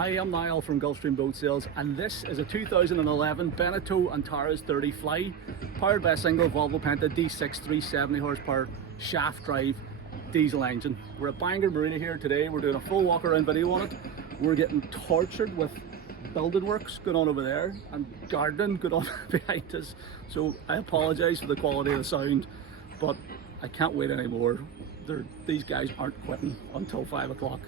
Hi, I'm Niall from Gulfstream Boat Sales, and this is a 2011 Beneteau Antares 30 Fly, powered by a single Volvo Penta D6 370 horsepower shaft drive diesel engine. We're at Bangor Marina here today. We're doing a full walk around video on it. We're getting tortured with building works going on over there and gardening going on behind us. So I apologise for the quality of the sound, but I can't wait anymore. These guys aren't quitting until 5 o'clock.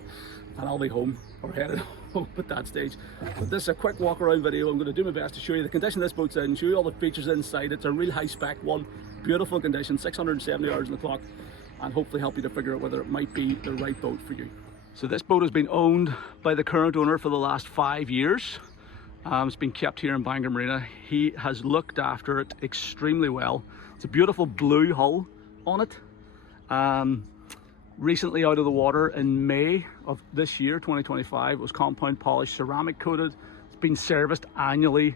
And I'll be home or headed home at that stage. But this is a quick walk around video. I'm going to do my best to show you the condition this boat's in, show you all the features inside. It's a real high spec one, beautiful condition, 670 hours on the clock, and hopefully help you to figure out whether it might be the right boat for you. So this boat has been owned by the current owner for the last 5 years. It's been kept here in Bangor Marina. He has looked after it extremely well. It's a beautiful blue hull on it. Recently out of the water in May of this year, 2025. It was compound polished, ceramic coated. It's been serviced annually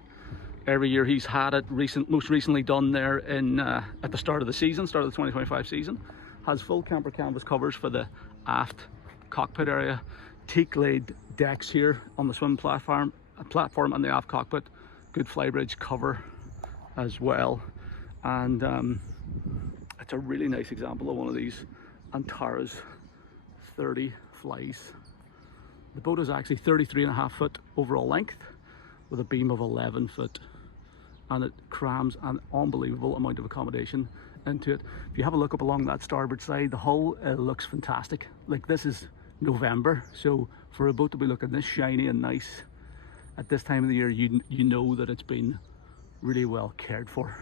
every year he's had it. Most recently done there in at the start of the season, start of the 2025 season. Has full camper canvas covers for the aft cockpit area. Teak laid decks here on the swim platform and the aft cockpit. Good Flybridge cover as well. And it's a really nice example of one of these Antares 30 Flies. The boat is actually 33.5 foot overall length with a beam of 11 foot, and it crams an unbelievable amount of accommodation into it. If you have a look up along that starboard side, the hull looks fantastic. Like, this is November, so for a boat to be looking this shiny and nice at this time of the year, you know that it's been really well cared for.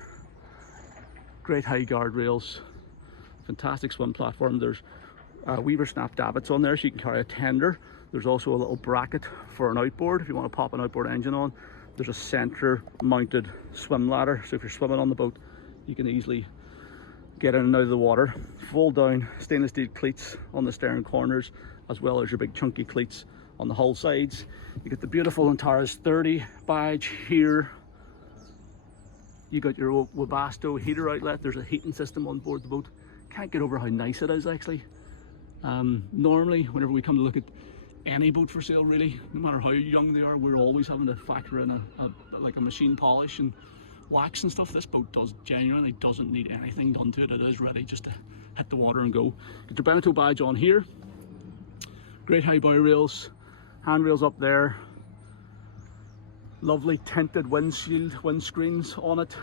Great high guardrails, fantastic swim platform. There's Weaver snap davits on there so you can carry a tender. There's also a little bracket for an outboard if you want to pop an outboard engine on. There's a center mounted swim ladder, so if you're swimming on the boat you can easily get in and out of the water. Fold down stainless steel cleats on the stern corners, as well as your big chunky cleats on the hull sides. You get the beautiful Antares 30 badge here. You got your Webasto heater outlet. There's a heating system on board the boat. Can't get over how nice it is, actually. Normally whenever we come to look at any boat for sale, really, no matter how young they are, we're always having to factor in like a machine polish and wax and stuff. This boat genuinely doesn't need anything done to it. It is ready just to hit the water and go. Get your Beneteau badge on here. Great high bow rails, handrails up there. Lovely tinted windscreens on it.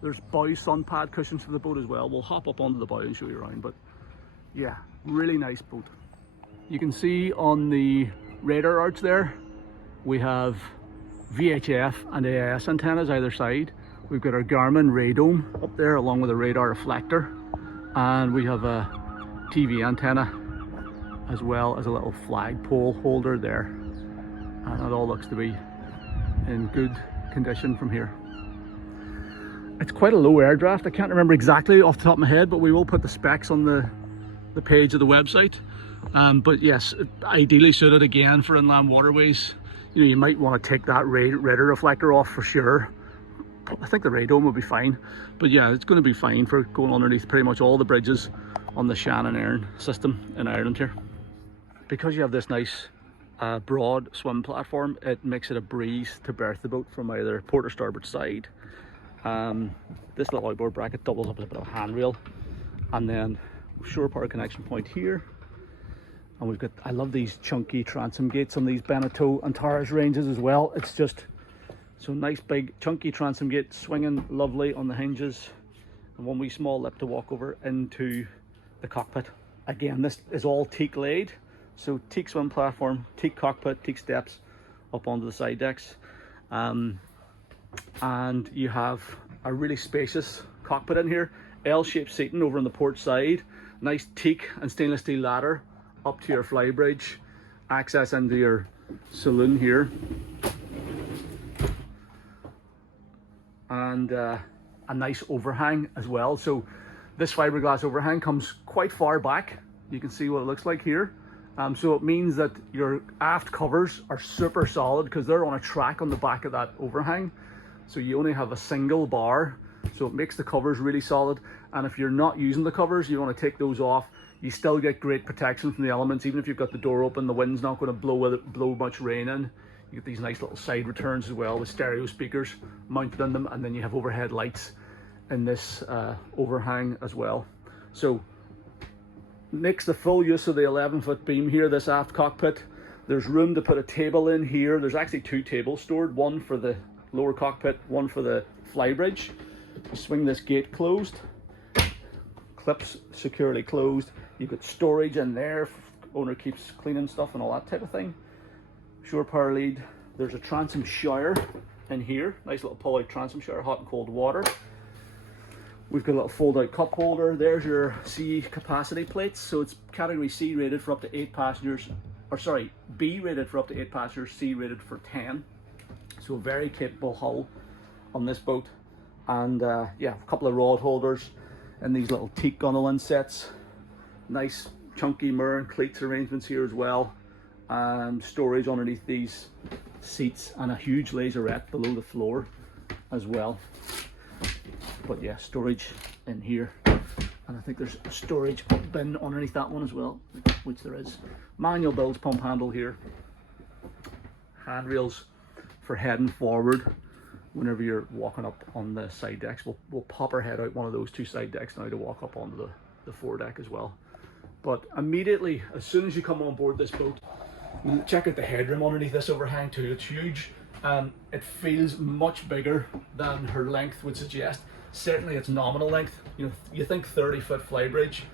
There's bow sun pad cushions for the boat as well. We'll hop up onto the bow and show you around, but yeah, really nice boat. You can see on the radar arch there, we have VHF and AIS antennas either side. We've got our Garmin radome up there along with a radar reflector, and we have a TV antenna as well as a little flagpole holder there, and it all looks to be in good condition from here. It's quite a low air draft. I can't remember exactly off the top of my head, but we will put the specs on the page of the website. But yes, ideally suited again for inland waterways. You know, you might want to take that radar reflector off for sure. I think the radome will be fine, but yeah, it's going to be fine for going underneath pretty much all the bridges on the Shannon Earn system in Ireland here. Because you have this nice broad swim platform, it makes it a breeze to berth the boat from either port or starboard side. This little outboard bracket doubles up as a bit of a handrail, and then shore power connection point here. And we've got, I love these chunky transom gates on these Beneteau Antares ranges as well. It's just so nice, big chunky transom gate, swinging lovely on the hinges, and one wee small lip to walk over into the cockpit. Again, this is all teak laid, so teak swim platform, teak cockpit, teak steps up onto the side decks. And you have a really spacious cockpit in here, L-shaped seating over on the port side, nice teak and stainless steel ladder up to your Flybridge, access into your saloon here, and a nice overhang as well. So this fiberglass overhang comes quite far back. You can see what it looks like here. So it means that your aft covers are super solid because they're on a track on the back of that overhang. So you only have a single bar, so it makes the covers really solid. And if you're not using the covers, you want to take those off. You still get great protection from the elements. Even if you've got the door open, the wind's not going to blow much rain in. You get these nice little side returns as well with stereo speakers mounted on them, and then you have overhead lights in this overhang as well. So makes the full use of the 11-foot beam here, this aft cockpit. There's room to put a table in here. There's actually 2 tables stored, one for the lower cockpit, one for the flybridge. You swing this gate closed, clips securely closed. You've got storage in there, owner keeps cleaning stuff and all that type of thing. Shore power lead. There's a transom shower in here, nice little pull-out transom shower, hot and cold water. We've got a little fold-out cup holder. There's your sea capacity plates. So it's category C rated for up to 8 passengers, or sorry, B rated for up to 8 passengers, C rated for 10. So a very capable hull on this boat. And yeah, a couple of rod holders and these little teak gunnel insets. Nice chunky mirror and cleats arrangements here as well. Storage underneath these seats and a huge laserette below the floor as well. But yeah, storage in here, and I think there's a storage bin underneath that one as well, which there is. Manual bilge pump handle here, handrails for heading forward whenever you're walking up on the side decks. We'll pop our head out one of those 2 side decks now to walk up onto the foredeck as well. But immediately, as soon as you come on board this boat, check out the headroom underneath this overhang too. It's huge. It feels much bigger than her length would suggest. Certainly its nominal length. You know, you think 30-foot flybridge.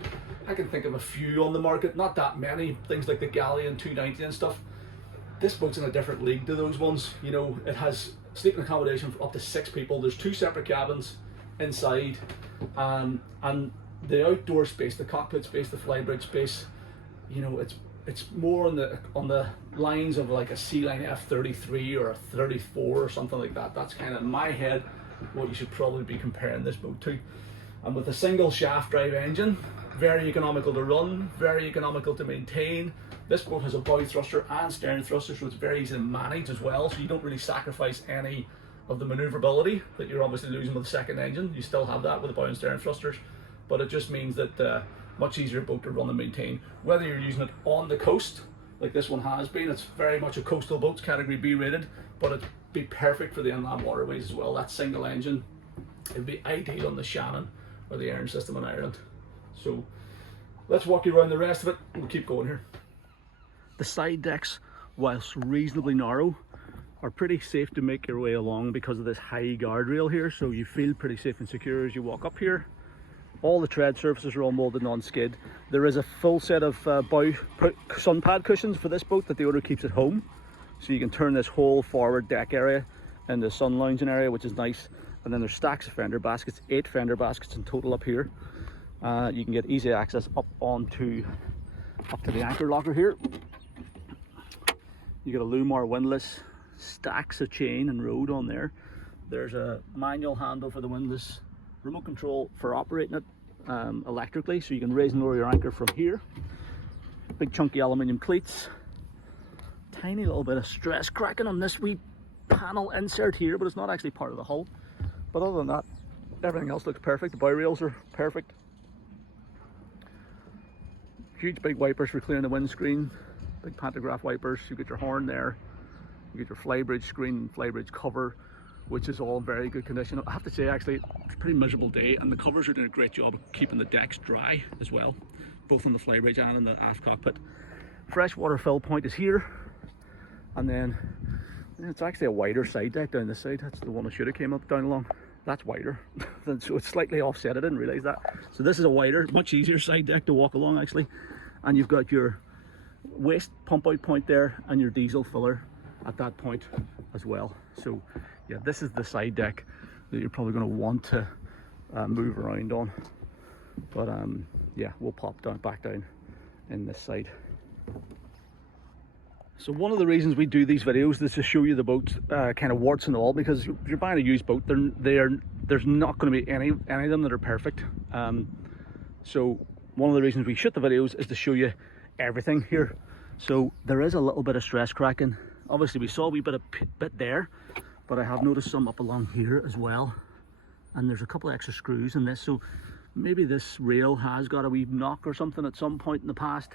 I can think of a few on the market, not that many. Things like the Galleon 290 and stuff. This boat's in a different league to those ones. You know, it has sleeping accommodation for up to 6 people. There's 2 separate cabins inside, and the outdoor space, the cockpit space, the flybridge space. You know, it's more on the lines of like a Sea Line F33 or a 34 or something like that. That's kind of in my head what you should probably be comparing this boat to. And with a single shaft drive engine, very economical to run, very economical to maintain. This boat has a bow thruster and stern thruster, so it's very easy to manage as well, so you don't really sacrifice any of the maneuverability that you're obviously losing with the second engine. You still have that with the bow and stern thrusters, but it just means that much easier boat to run and maintain. Whether you're using it on the coast, like this one has been, it's very much a coastal boat, it's category B rated, but it'd be perfect for the inland waterways as well. That single engine, it'd be ideal on the Shannon or the Iron system in Ireland. So let's walk you around the rest of it and we'll keep going here. The side decks, whilst reasonably narrow, are pretty safe to make your way along because of this high guardrail here, so you feel pretty safe and secure as you walk up here. All the tread surfaces are all molded non-skid. There is a full set of bow sun pad cushions for this boat that the owner keeps at home, so you can turn this whole forward deck area into a sun lounging area, which is nice. And then there's stacks of fender baskets, 8 fender baskets in total up here. You can get easy access up to the anchor locker here. You get a Lumar windlass, stacks of chain and rode on there. There's a manual handle for the windlass, remote control for operating it electrically, so you can raise and lower your anchor from here. Big chunky aluminium cleats. Tiny little bit of stress cracking on this wee panel insert here, but it's not actually part of the hull. But other than that, everything else looks perfect. The bow rails are perfect. Huge big wipers for clearing the windscreen. Big pantograph wipers. You get your horn there. You get your flybridge screen, flybridge cover, which is all in very good condition. I have to say, actually, it's a pretty miserable day, and the covers are doing a great job of keeping the decks dry as well, both on the flybridge and in the aft cockpit. Freshwater fill point is here, and then it's actually a wider side deck down this side. That's the one I should have came up down along. That's wider, so it's slightly offset. I didn't realize that. So this is a wider, much easier side deck to walk along actually, and you've got your waste pump out point there and your diesel filler at that point as well. So yeah, this is the side deck that you're probably going to want to move around on. But yeah, we'll pop back down in this side. So one of the reasons we do these videos is to show you the boats kind of warts and all, because if you're buying a used boat, there's not going to be any of them that are perfect. So one of the reasons we shoot the videos is to show you everything here. So there is a little bit of stress cracking. Obviously we saw a wee bit there, but I have noticed some up along here as well. And there's a couple of extra screws in this, so maybe this rail has got a wee knock or something at some point in the past.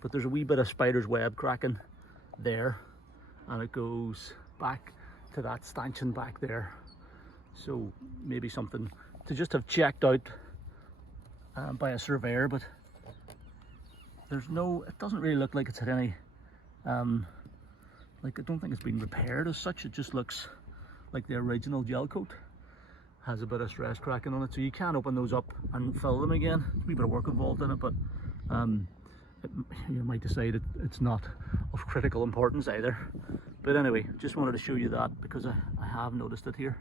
But there's a wee bit of spider's web cracking there, and it goes back to that stanchion back there. So maybe something to just have checked out by a surveyor, but there's no, it doesn't really look like it's had any, like I don't think it's been repaired as such. It just looks like the original gel coat. Has a bit of stress cracking on it, so you can open those up and fill them again. There's a wee bit of work involved in it, but you might decide it's not of critical importance either. But anyway, just wanted to show you that because I have noticed it here.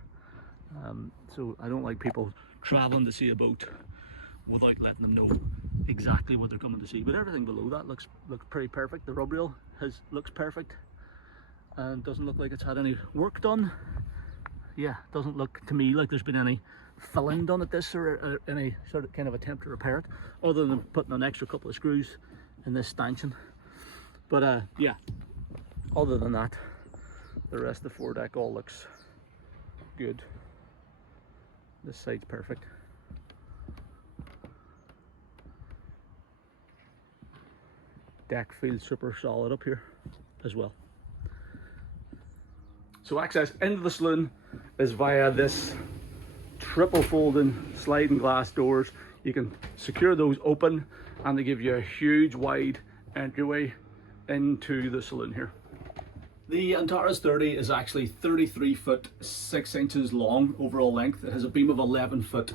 So I don't like people traveling to see a boat without letting them know exactly what they're coming to see. But everything below that looks pretty perfect. The rub rail looks perfect and doesn't look like it's had any work done. Yeah, doesn't look to me like there's been any filling done at this or any sort of kind of attempt to repair it, other than putting an extra couple of screws in this stanchion. But yeah, other than that, the rest of the foredeck all looks good. This side's perfect. Deck feels super solid up here as well. So access into the saloon is via this triple folding sliding glass doors. You can secure those open and they give you a huge wide entryway into the saloon here. The Antares 30 is actually 33 foot 6 inches long overall length. It has a beam of 11 foot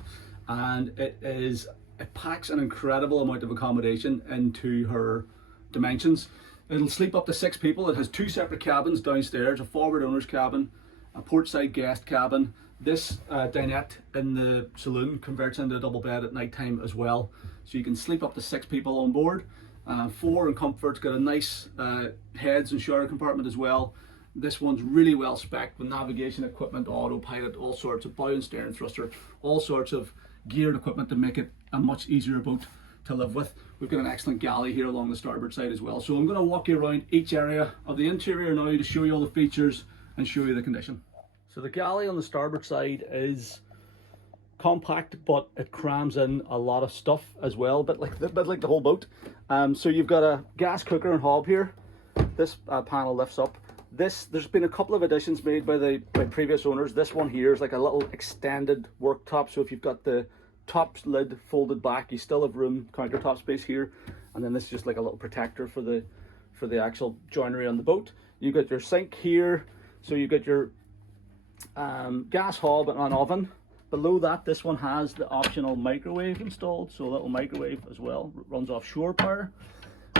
and it packs an incredible amount of accommodation into her dimensions. It'll sleep up to 6 people. It has 2 separate cabins downstairs, a forward owner's cabin, a portside guest cabin. This dinette in the saloon converts into a double bed at night time as well. So you can sleep up to 6 people on board. 4 in comfort. It's got a nice heads and shower compartment as well. This one's really well spec'd with navigation equipment, autopilot, all sorts of bow and stern thruster, all sorts of geared equipment to make it a much easier boat to live with. We've got an excellent galley here along the starboard side as well. So I'm going to walk you around each area of the interior now to show you all the features and show you the condition. So the galley on the starboard side is compact, but it crams in a lot of stuff as well, a bit like the whole boat. So you've got a gas cooker and hob here. This panel lifts up. There's been a couple of additions made by previous owners. This one here is like a little extended worktop. So if you've got the top lid folded back, you still have room, countertop space here, and then this is just like a little protector for the actual joinery on the boat. You've got your sink here, so you've got your gas hob and an oven. Below that, this one has the optional microwave installed, so a little microwave as well. It runs off shore power.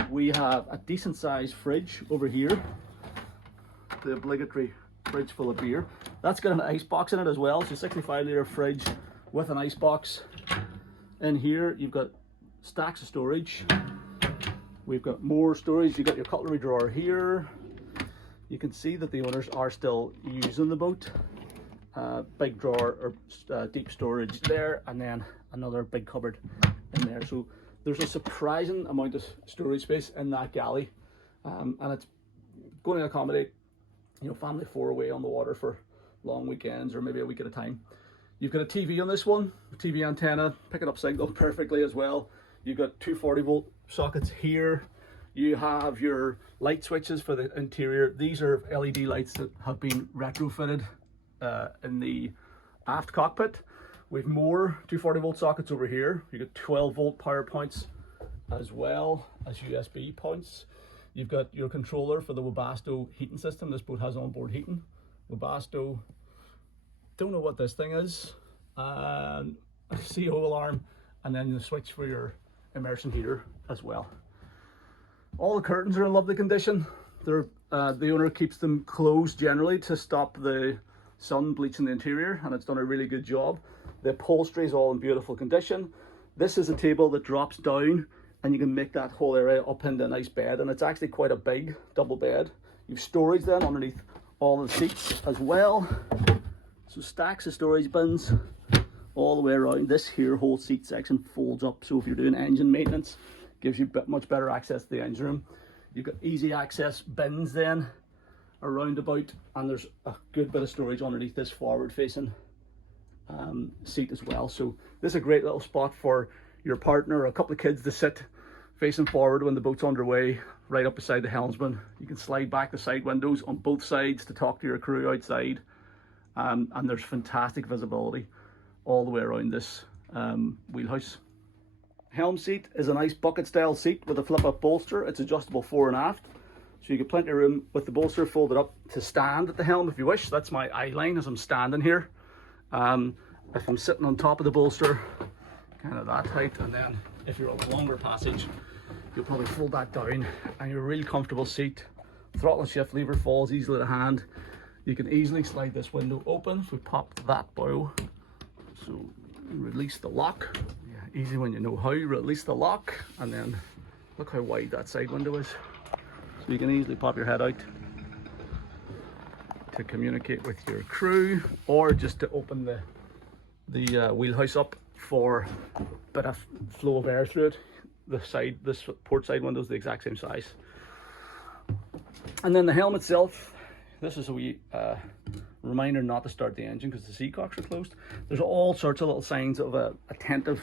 We have a decent sized fridge over here, the obligatory fridge full of beer. That's got an ice box in it as well, so 65-litre fridge with an ice box. In here you've got stacks of storage. We've got more storage. You've got your cutlery drawer here. You can see that the owners are still using the boat. Big drawer or deep storage there, and then another big cupboard in there. So there's a surprising amount of storage space in that galley, and it's going to accommodate, you know, family 4 away on the water for long weekends or maybe a week at a time. You've got a TV on this one, a TV antenna, picking up signal perfectly as well. You've got 2 40-volt sockets here. You have your light switches for the interior. These are LED lights that have been retrofitted in the aft cockpit. We've more 240-volt sockets over here. You got 12-volt power points as well as USB points. You've got your controller for the Webasto heating system. This boat has onboard heating. Webasto. Don't know what this thing is. A CO alarm, and then the switch for your immersion heater as well. All the curtains are in lovely condition. The owner keeps them closed generally to stop the sun bleaching the interior, and it's done a really good job. The upholstery is all in beautiful condition. This is a table that drops down, and you can make that whole area up into a nice bed, and it's actually quite a big double bed. You've storage then underneath all the seats as well. So stacks of storage bins all the way around. This here whole seat section folds up, so if you're doing engine maintenance, gives you much better access to the engine room. You've got easy access bins then around about, and there's a good bit of storage underneath this forward facing seat as well. So this is a great little spot for your partner or a couple of kids to sit facing forward when the boat's underway, right up beside the helmsman. You can slide back the side windows on both sides to talk to your crew outside, and there's fantastic visibility all the way around this wheelhouse. Helm seat is a nice bucket style seat with a flip up bolster. It's adjustable fore and aft, so you get plenty of room with the bolster folded up to stand at the helm if you wish. That's my eye line as I'm standing here. If I'm sitting on top of the bolster, kind of that height, and then if you're a longer passage, you'll probably fold that down and you're a real comfortable seat. Throttle and shift lever falls easily to hand. You can easily slide this window open if we pop that bow. So release the lock. Yeah, easy when you know how. Release the lock, and then look how wide that side window is. So you can easily pop your head out to communicate with your crew, or just to open the wheelhouse up for a bit of flow of air through it. This port side window is the exact same size. And then the helm itself, this is a wee reminder not to start the engine because the sea cocks are closed. There's all sorts of little signs of a attentive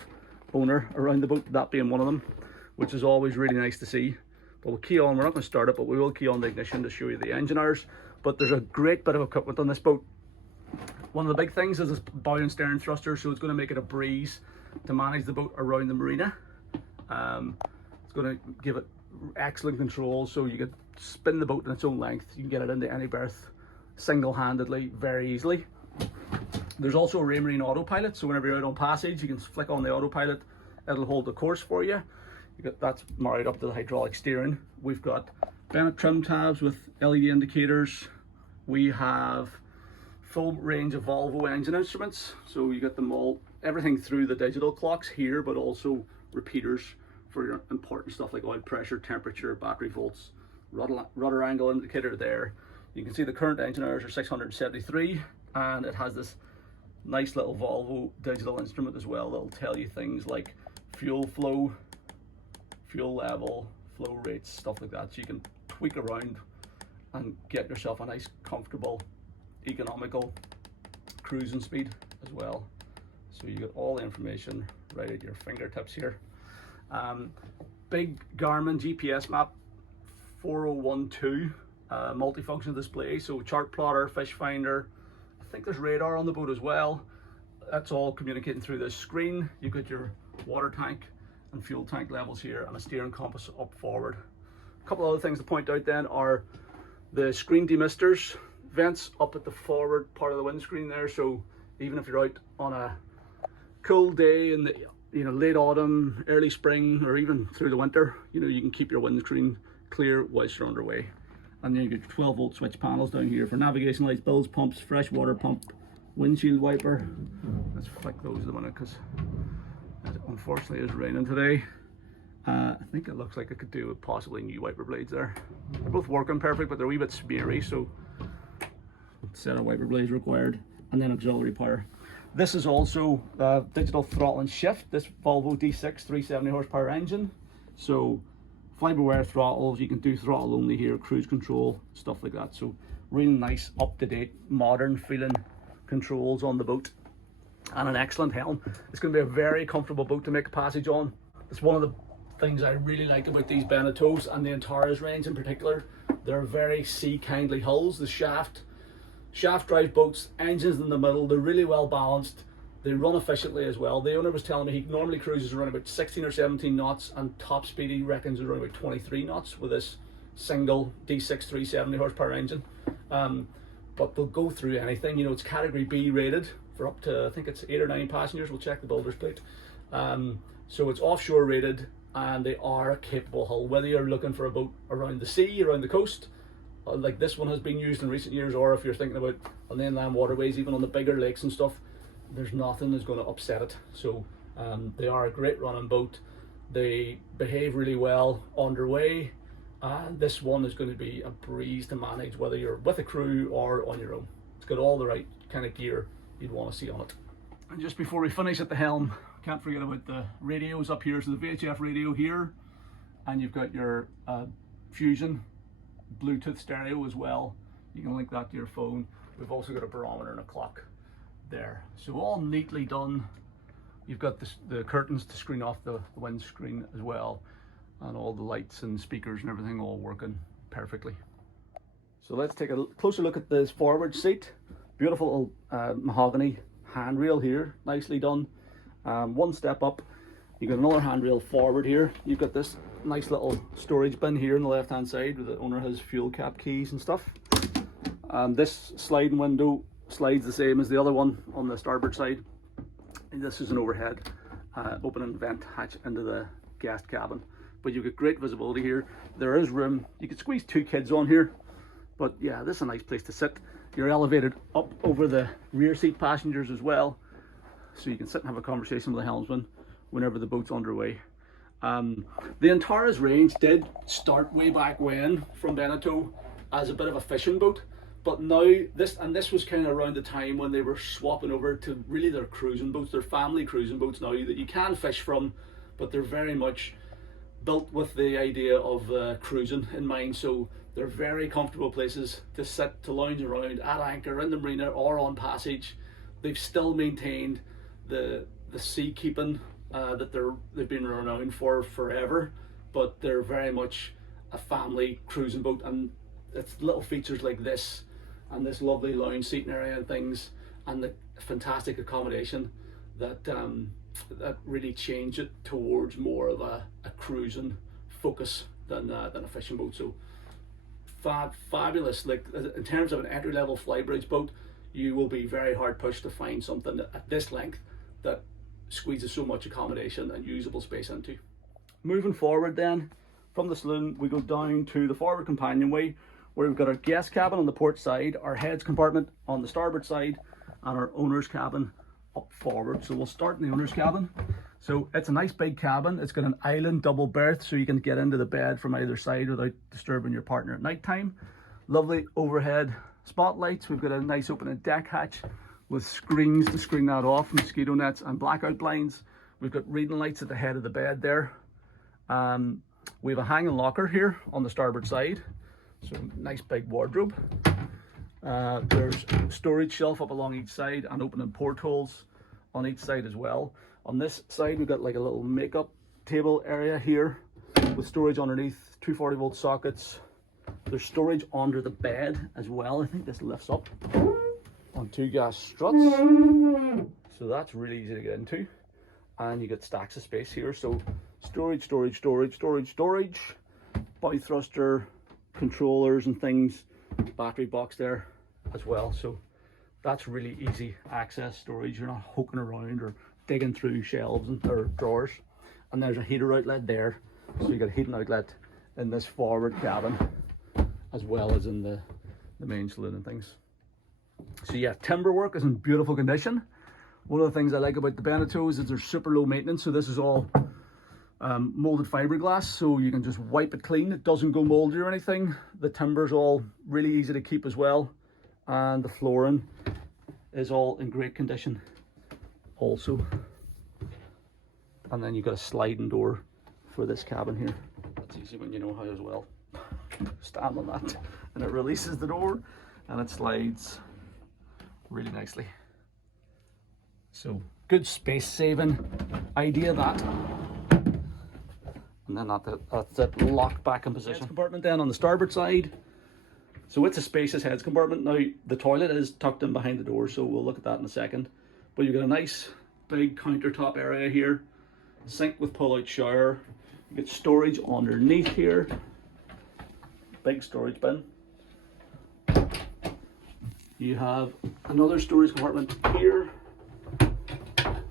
owner around the boat, that being one of them, which is always really nice to see. But we'll key on, we're not going to start it, but we will key on the ignition to show you the engine hours. But there's a great bit of equipment on this boat. One of the big things is this bow and stern thruster, so it's going to make it a breeze to manage the boat around the marina. It's going to give it excellent control, so you can spin the boat in its own length. You can get it into any berth single-handedly very easily. There's also a Raymarine autopilot, so whenever you're out on passage, you can flick on the autopilot. It'll hold the course for you. That's married up to the hydraulic steering. We've got Beneteau trim tabs with LED indicators. We have full range of Volvo engine instruments, so you get them all, everything through the digital clocks here, but also repeaters for your important stuff like oil pressure, temperature, battery volts, rudder angle indicator there. You can see the current engine hours are 673, and it has this nice little Volvo digital instrument as well that'll tell you things like fuel flow, fuel level, flow rates, stuff like that, so you can tweak around and get yourself a nice, comfortable, economical cruising speed as well. So you get all the information right at your fingertips here. Big Garmin GPS map 4012, multifunction display, so chart plotter, fish finder. I think there's radar on the boat as well. That's all communicating through this screen. You've got your water tank and fuel tank levels here, and a steering compass up forward. A couple other things to point out then are the screen demisters, vents up at the forward part of the windscreen there, so even if you're out on a cool day in the late autumn, early spring, or even through the winter, you can keep your windscreen clear whilst you're underway. And then you get your 12 volt switch panels down here for navigation lights, bilge pumps, fresh water pump, windshield wiper. Let's flick those at the minute because it unfortunately is raining today. I think it looks like it could do with possibly new wiper blades there. They're both working perfect, but they're a wee bit smeary, so a set of wiper blades required. And then auxiliary power. This is also digital throttle and shift, this Volvo D6 370 horsepower engine. So fly-by-wire throttles, you can do throttle only here, cruise control, stuff like that. So really nice, up-to-date, modern feeling controls on the boat, and an excellent helm. It's going to be a very comfortable boat to make a passage on. It's one of the things I really like about these Beneteaus and the Antares range in particular. They're very sea-kindly hulls. The shaft drive boats, engines in the middle, they're really well balanced. They run efficiently as well. The owner was telling me he normally cruises around about 16 or 17 knots, and top speed he reckons is around about 23 knots with this single D6 370 horsepower engine. But they'll go through anything. It's category B rated for up to, I think it's 8 or 9 passengers. We'll check the builder's plate. So it's offshore rated, and they are a capable hull. Whether you're looking for a boat around the sea, around the coast, like this one has been used in recent years, or if you're thinking about on the inland waterways, even on the bigger lakes and stuff, there's nothing that's going to upset it. So they are a great running boat. They behave really well underway, and this one is going to be a breeze to manage whether you're with a crew or on your own. It's got all the right kind of gear you'd want to see on it. And just before we finish at the helm, can't forget about the radios up here. So the VHF radio here, and you've got your Fusion Bluetooth stereo as well. You can link that to your phone. We've also got a barometer and a clock there. So all neatly done. You've got the curtains to screen off the windscreen as well. and all the lights and speakers and everything all working perfectly. So let's take a closer look at this forward seat. Beautiful mahogany handrail here, nicely done. One step up, you got another handrail forward here. You've got this nice little storage bin here on the left hand side where the owner has fuel cap keys and stuff. This sliding window slides the same as the other one on the starboard side. And this is an overhead open and vent hatch into the guest cabin. But you've got great visibility here. There is room, you could squeeze 2 kids on here, but yeah, this is a nice place to sit. You're elevated up over the rear seat passengers as well, so you can sit and have a conversation with the helmsman whenever the boat's underway. The Antares range did start way back when from Beneteau as a bit of a fishing boat, but now this was kind of around the time when they were swapping over to really their cruising boats, their family cruising boats now that you can fish from, but they're very much built with the idea of cruising in mind. So they're very comfortable places to sit, to lounge around at anchor in the marina or on passage. They've still maintained the seakeeping that they've been renowned for forever, but they're very much a family cruising boat, and it's little features like this and this lovely lounge seating area and things and the fantastic accommodation that that really change it towards more of a cruising focus than a fishing boat. So fabulous. Like in terms of an entry-level Flybridge boat, you will be very hard pushed to find something at this length that squeezes so much accommodation and usable space into. Moving forward then, from the saloon we go down to the forward companionway, where we've got our guest cabin on the port side, our heads compartment on the starboard side, and our owner's cabin up forward. So we'll start in the owner's cabin. So it's a nice big cabin. It's got an island double berth, so you can get into the bed from either side without disturbing your partner at night time. Lovely overhead spotlights. We've got a nice opening deck hatch with screens to screen that off, mosquito nets and blackout blinds. We've got reading lights at the head of the bed there. We have a hanging locker here on the starboard side, so nice big wardrobe. There's a storage shelf up along each side and opening portholes on each side as well. On this side we've got like a little makeup table area here with storage underneath, 240-volt sockets. There's storage under the bed as well. I think this lifts up on 2 gas struts, so that's really easy to get into. And you get stacks of space here, so storage, bow thruster, controllers and things, battery box there as well. So that's really easy access storage. You're not hoking around or digging through shelves or drawers. And there's a heater outlet there, so you got a heating outlet in this forward cabin as well as in the main saloon and things. So yeah, timber work is in beautiful condition. One of the things I like about the Beneteau is they're super low maintenance. So this is all molded fiberglass, so you can just wipe it clean. It doesn't go moldy or anything. The timber's all really easy to keep as well, and the flooring is all in great condition also. And then you've got a sliding door for this cabin here. That's easy when you know how as well. Stand on that and it releases the door and it slides really nicely. So good space saving idea that. And then that's it locked back in position. Heads compartment then on the starboard side. So it's a spacious heads compartment. Now the toilet is tucked in behind the door, so we'll look at that in a second. But you've got a nice big countertop area here, sink with pull-out shower. You get storage underneath here, big storage bin. You have another storage compartment here,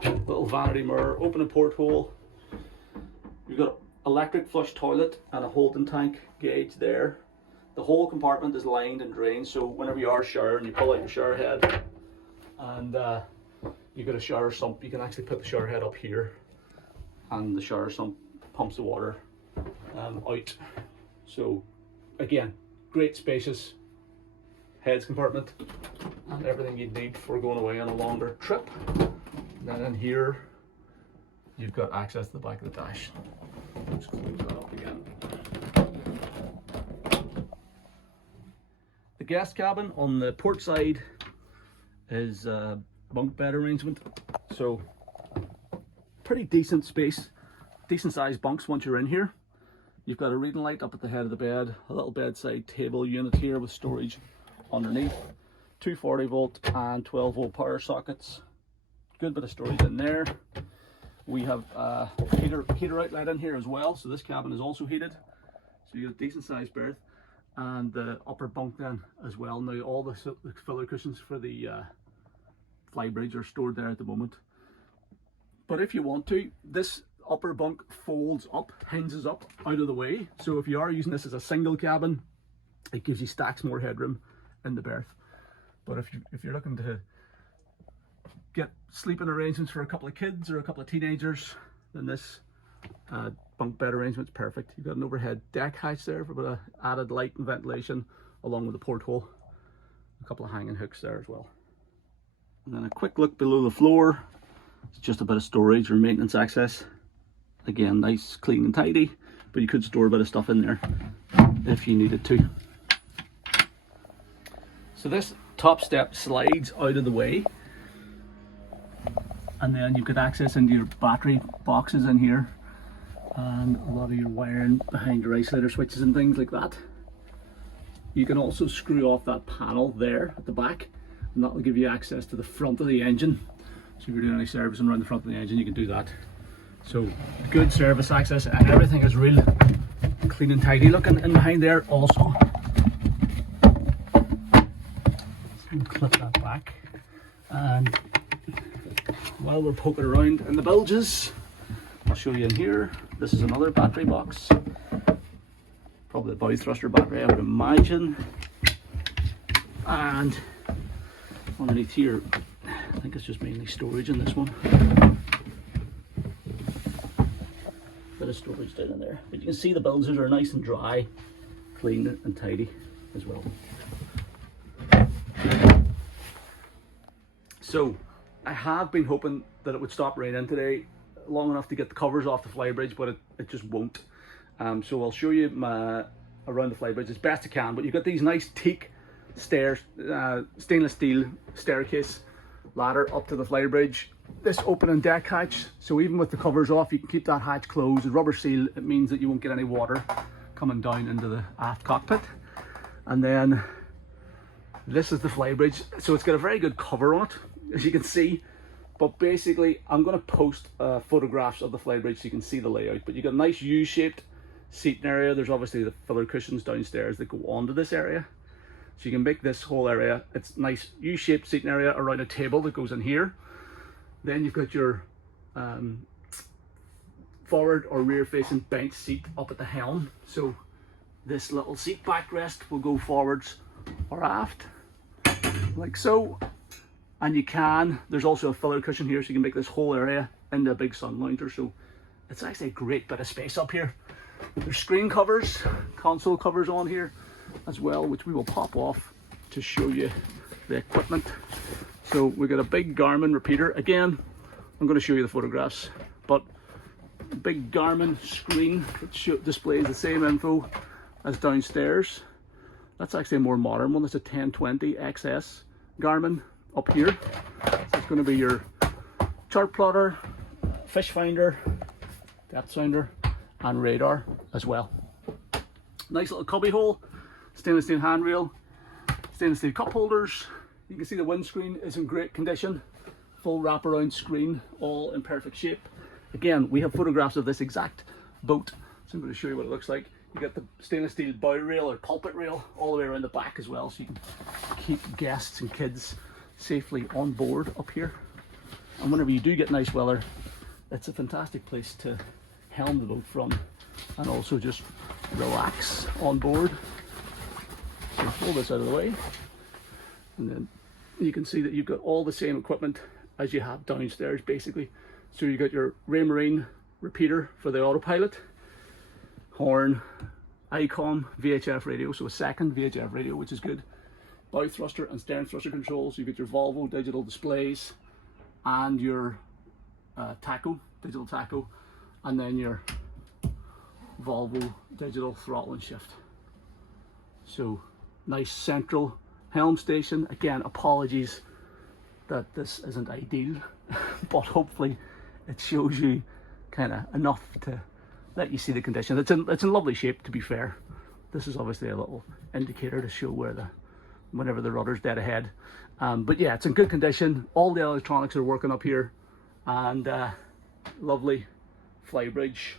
little vanity mirror, open a porthole. You've got electric flush toilet and a holding tank gauge there. The whole compartment is lined and drained, so whenever you are showering, you pull out your shower head and you've got a shower sump. You can actually put the shower head up here and the shower sump pumps the water out. So again, great spacious heads compartment and everything you'd need for going away on a longer trip. And then in here you've got access to the back of the dash. Let's close that up again. The guest cabin on the port side is a bunk bed arrangement, so pretty decent space, decent sized bunks once you're in here. You've got a reading light up at the head of the bed, a little bedside table unit here with storage underneath, 240 volt and 12 volt power sockets. Good bit of storage in there. We have a heater outlet in here as well, so this cabin is also heated. So you get a decent sized berth, and the upper bunk then as well. Now all the filler cushions for the Flybridge are stored there at the moment. But if you want to, this upper bunk folds up, hinges up out of the way. So if you are using this as a single cabin, it gives you stacks more headroom in the berth. But if you're looking to get sleeping arrangements for a couple of kids or a couple of teenagers, then this bunk bed arrangement's perfect. You've got an overhead deck hatch there for a bit of added light and ventilation, along with a porthole, a couple of hanging hooks there as well. And then a quick look below the floor. It's just a bit of storage or maintenance access. Again, nice, clean and tidy, but you could store a bit of stuff in there if you needed to. So this top step slides out of the way, and then you've got access into your battery boxes in here, and a lot of your wiring behind your isolator switches and things like that. You can also screw off that panel there at the back, and that will give you access to the front of the engine. So if you're doing any servicing around the front of the engine, you can do that. So good service access, and everything is real clean and tidy looking in behind there also. So clip that back, and while we're poking around in the bilges, I'll show you in here. This is another battery box, probably a bow thruster battery I would imagine, and underneath here I think it's just mainly storage in this one. Bit of storage down in there, but you can see the bilges are nice and dry, clean and tidy as well. So I have been hoping that it would stop raining today long enough to get the covers off the Flybridge, but it just won't. So I'll show you around the Flybridge as best I can. But you've got these nice teak stairs, stainless steel staircase ladder up to the Flybridge. This opening deck hatch, so even with the covers off, you can keep that hatch closed. The rubber seal, it means that you won't get any water coming down into the aft cockpit. And then this is the Flybridge, so it's got a very good cover on it, as you can see. But basically, I'm going to post photographs of the Flybridge so you can see the layout. But you've got a nice U-shaped seating area. There's obviously the filler cushions downstairs that go onto this area. So you can make this whole area, it's nice U-shaped seating area around a table that goes in here. Then you've got your forward or rear facing bench seat up at the helm. So this little seat backrest will go forwards or aft, like so. And you can, there's also a filler cushion here, so you can make this whole area into a big sun lounger. So it's actually a great bit of space up here. There's screen covers, console covers on here as well, which we will pop off to show you the equipment. So we've got a big Garmin repeater. Again, I'm going to show you the photographs, but a big Garmin screen which displays the same info as downstairs. That's actually a more modern one. It's a 1020 XS Garmin up here. So it's going to be your chart plotter, fish finder, depth sounder, and radar as well. Nice little cubby hole, stainless steel handrail, stainless steel cup holders. You can see the windscreen is in great condition, full wraparound screen, all in perfect shape. Again, we have photographs of this exact boat, so I'm going to show you what it looks like. You got the stainless steel bow rail or pulpit rail all the way around the back as well, so you can keep guests and kids safely on board up here. And whenever you do get nice weather, it's a fantastic place to helm the boat from and also just relax on board. So pull this out of the way, and then you can see that you've got all the same equipment as you have downstairs basically. So you've got your Raymarine repeater for the autopilot, horn, ICOM, VHF radio, so a second VHF radio, which is good. Bow thruster and stern thruster controls. You've got your Volvo digital displays and your tacho, digital tacho, and then your Volvo digital throttle and shift. So nice central helm station. Again, apologies that this isn't ideal, but hopefully it shows you kind of enough to let you see the condition. It's in lovely shape, to be fair. This is obviously a little indicator to show where whenever the rudder's dead ahead. But yeah, it's in good condition. All the electronics are working up here, and lovely Flybridge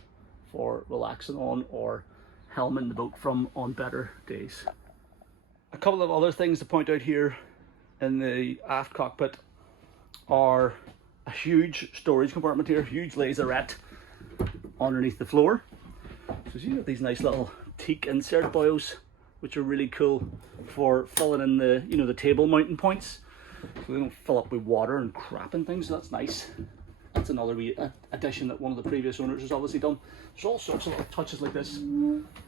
for relaxing on or helming the boat from on better days. A couple of other things to point out here in the aft cockpit are a huge storage compartment here, huge laserette underneath the floor. So you got these nice little teak insert boils, which are really cool for filling in the, you know, the table mounting points, so they don't fill up with water and crap and things. So that's nice. That's another wee addition that one of the previous owners has obviously done. There's all sorts of little touches like this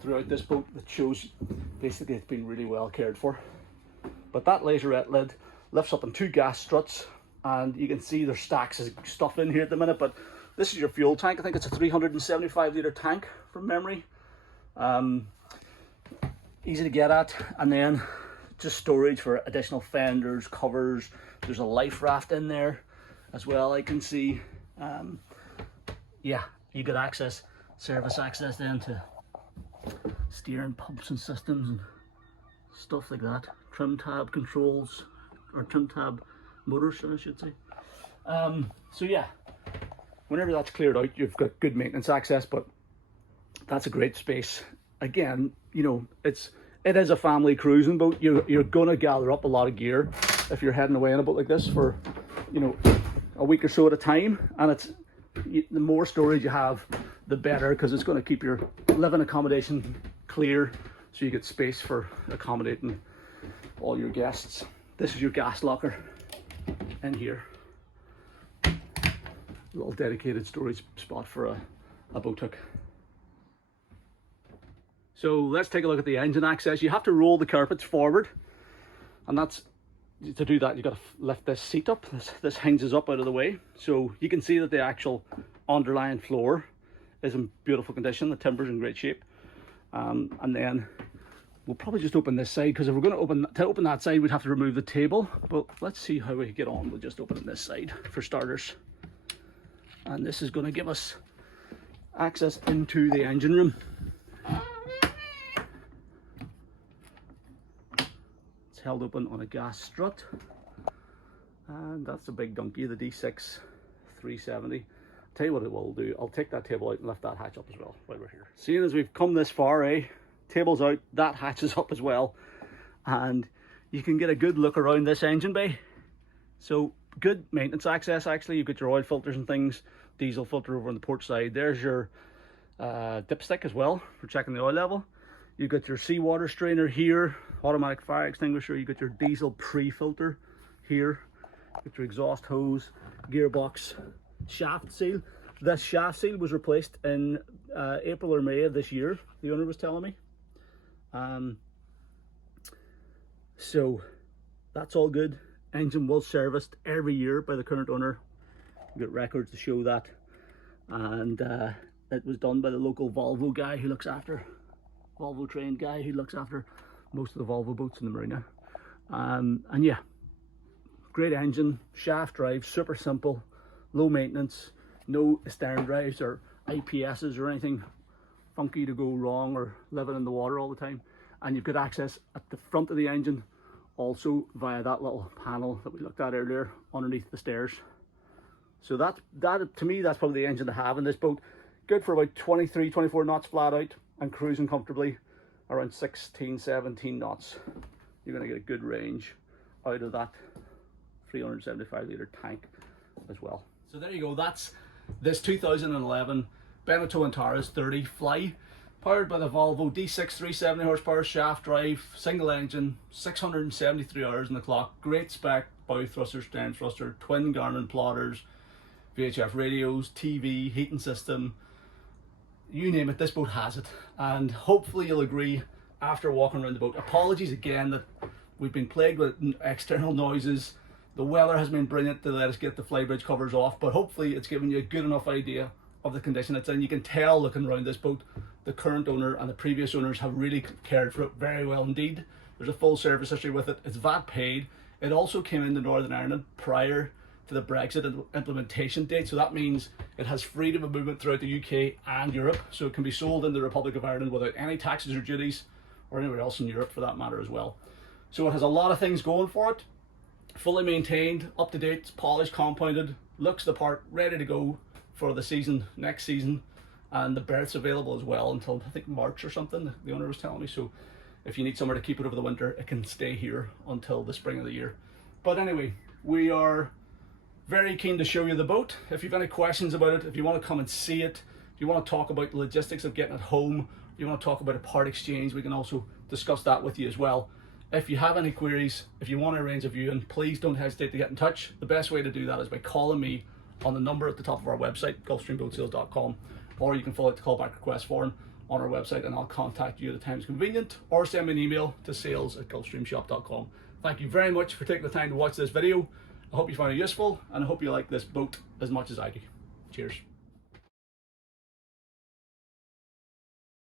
throughout this boat that shows basically it's been really well cared for. But that laserette lid lifts up in 2 gas struts, and you can see there's stacks of stuff in here at the minute. But this is your fuel tank. I think it's a 375 litre tank from memory. Easy to get at, and then just storage for additional fenders, covers. There's a life raft in there as well, I can see. Yeah, you get access, service access then to steering pumps and systems and stuff like that. Trim tab controls, or trim tab motors, I should say. So yeah, whenever that's cleared out, you've got good maintenance access, but that's a great space. Again, you know, it is a family cruising boat. You're gonna gather up a lot of gear if you're heading away in a boat like this for, you know, a week or so at a time. And the more storage you have, the better, because it's going to keep your living accommodation clear, so you get space for accommodating all your guests. This is your gas locker in here. A little dedicated storage spot for a boat hook. So let's take a look at the engine access. You have to roll the carpets forward, and that's, to do that, you've got to lift this seat up. This hinges up out of the way, so you can see that the actual underlying floor is in beautiful condition. The timber's in great shape. And then we'll probably just open this side, because if we're going to open that side, we'd have to remove the table. But let's see how we get on with just opening this side for starters. And this is going to give us access into the engine room. It's held open on a gas strut, and that's a big donkey, the D6 370. I'll tell you what it will do, I'll take that table out and lift that hatch up as well while we're here. Seeing as we've come this far, table's out, that hatch is up as well, and you can get a good look around this engine bay. So good maintenance access. Actually, you've got your oil filters and things, diesel filter over on the port side. There's your dipstick as well for checking the oil level. You've got your seawater strainer here, automatic fire extinguisher. You've got your diesel pre-filter here. You've got your exhaust hose, gearbox, shaft seal. This shaft seal was replaced in April or May of this year, the owner was telling me. So that's all good. Engine was serviced every year by the current owner. We've got records to show that. And it was done by the local Volvo guy who looks after, Volvo trained guy who looks after most of the Volvo boats in the marina. And yeah, great engine, shaft drive, super simple, low maintenance, no stern drives or IPSs or anything funky to go wrong or living in the water all the time. And you've got access at the front of the engine also via that little panel that we looked at earlier underneath the stairs. So that to me, that's probably the engine to have in this boat. Good for about 23, 24 knots flat out and cruising comfortably around 16, 17 knots. You're going to get a good range out of that 375 litre tank as well. So there you go, that's this 2011 Beneteau Antares 30 Fly, powered by the Volvo D6 370 horsepower shaft drive, single engine, 673 hours in the clock, great spec, bow thruster, stern thruster, twin Garmin plotters, VHF radios, TV, heating system, you name it, this boat has it. And hopefully you'll agree after walking around the boat. Apologies again that we've been plagued with external noises. The weather has been brilliant to let us get the Flybridge covers off, but hopefully it's given you a good enough idea of the condition it's in. You can tell looking around this boat, the current owner and the previous owners have really cared for it very well indeed. There's a full service history with it. It's VAT paid. It also came into Northern Ireland prior to the Brexit implementation date. So that means it has freedom of movement throughout the UK and Europe. So it can be sold in the Republic of Ireland without any taxes or duties, or anywhere else in Europe for that matter as well. So it has a lot of things going for it. Fully maintained, up to date, polished, compounded, looks the part, ready to go for the season, next season. And the berth's available as well until I think March or something, the owner was telling me. So if you need somewhere to keep it over the winter, it can stay here until the spring of the year. But anyway, we are very keen to show you the boat. If you've any questions about it, if you want to come and see it, if you want to talk about the logistics of getting it home, if you want to talk about a part exchange, we can also discuss that with you as well. If you have any queries, if you want to arrange a viewing, please don't hesitate to get in touch. The best way to do that is by calling me on the number at the top of our website, gulfstreamboatsales.com, or you can fill out the callback request form on our website and I'll contact you at a time convenient, or send me an email to sales@gulfstreamshop.com. Thank you very much for taking the time to watch this video. I hope you find it useful, and I hope you like this boat as much as I do. Cheers.